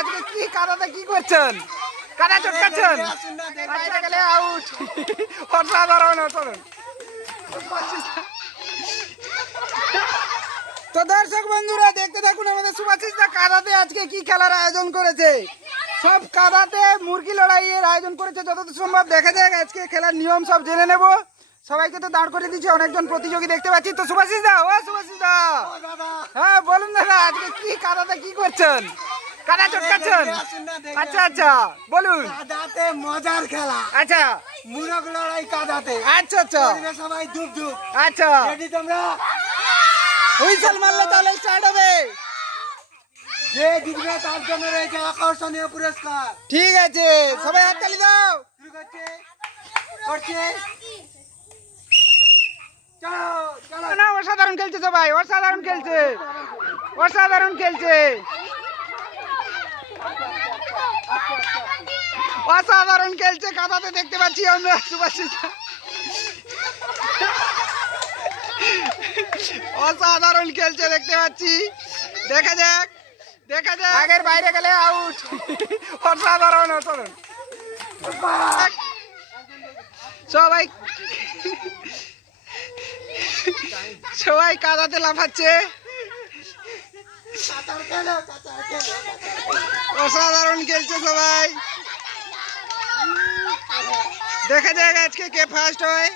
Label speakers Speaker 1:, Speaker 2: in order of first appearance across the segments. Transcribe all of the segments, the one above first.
Speaker 1: আজকে কি কাদাতে কি করছেন? কাদা চটকাচ্ছেন? বাইরে গেলে আউট অসাধারণ অসাধারণ। তো দর্শক বন্ধুরা দেখতে থাকুন আমাদের সুভাষিস দা কাদাতে আজকে কি খেলার আয়োজন করেছে? সব কাদাতে মুরগি লড়াইয়ের আয়োজন করেছে যতদূর সম্ভব দেখা যাক আজকে খেলার নিয়ম সব জেনে নেব। সবাইকে তো দাঁড় করে দিচ্ছে অনেকজন প্রতিযোগী দেখতে পাচ্ছি। তো সুভাষিস দা ও সুভাষিস দা। হ্যাঁ বলুন দাদা আজকে কি কাদাতে কি করছেন? কাদা চটকাচ্ছেন? আচ্ছা আচ্ছা বলুন।
Speaker 2: কাদাতে মজার খেলা।
Speaker 1: আচ্ছা।
Speaker 2: মুরগ লড়াই কাদাতে।
Speaker 1: আচ্ছা আচ্ছা।
Speaker 2: সবাই ধুপ ধুপ।
Speaker 1: আচ্ছা।
Speaker 2: রেডি তোমরা?
Speaker 1: হুইসেল মারলে তাহলে স্টার্ট হবে।
Speaker 2: যে জিতবে তার জন্য রয়েছে আকর্ষণীয় পুরস্কার।
Speaker 1: ঠিক আছে সবাই হাততালি দাও।
Speaker 2: শুরু করছে
Speaker 1: না অসাধারণ খেলছে সবাই অসাধারণ খেলছে অসাধারণ খেলছে। অসাধারণ খেলছে কাদাতে দেখতে পাচ্ছি আমরা সুভাষিস অসাধারণ খেলছে দেখতে পাচ্ছি। দেখা যাক দেখা যাক। আগের বাইরে গেলে আউট অসাধারণ অসাধারণ। সবাই সবাই কাদাতে লাফাচ্ছে। অসাধারণ খেলছে সবাই। দেখা যাক আজকে কে ফার্স্ট হয়।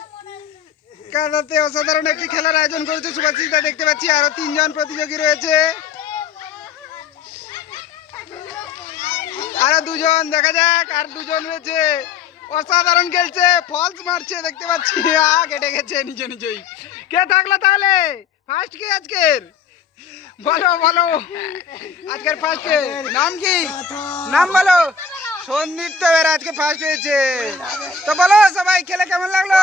Speaker 1: কাদাতে অসাধারণ একটি খেলার আয়োজন করেছে সুভাষিসদা দেখতে পাচ্ছি আরও তিনজন প্রতিযোগী রয়েছে। আরও দুজন, দেখা যাক, আর দুজন রয়েছে। অসাধারণ খেলছে ফলস মারছে, দেখতে পাচ্ছি। আ, কেটে গেছে নিজে নিজেই। কে থাকল তাহলে? ফার্স্ট কে আজকের? বলো বলো। আজকের ফার্স্ট কে? নাম কি? নাম বলো। সন্দীপ তো আজকে ফার্স্ট হয়েছে। তো বলো সবাই খেলে কেমন লাগল?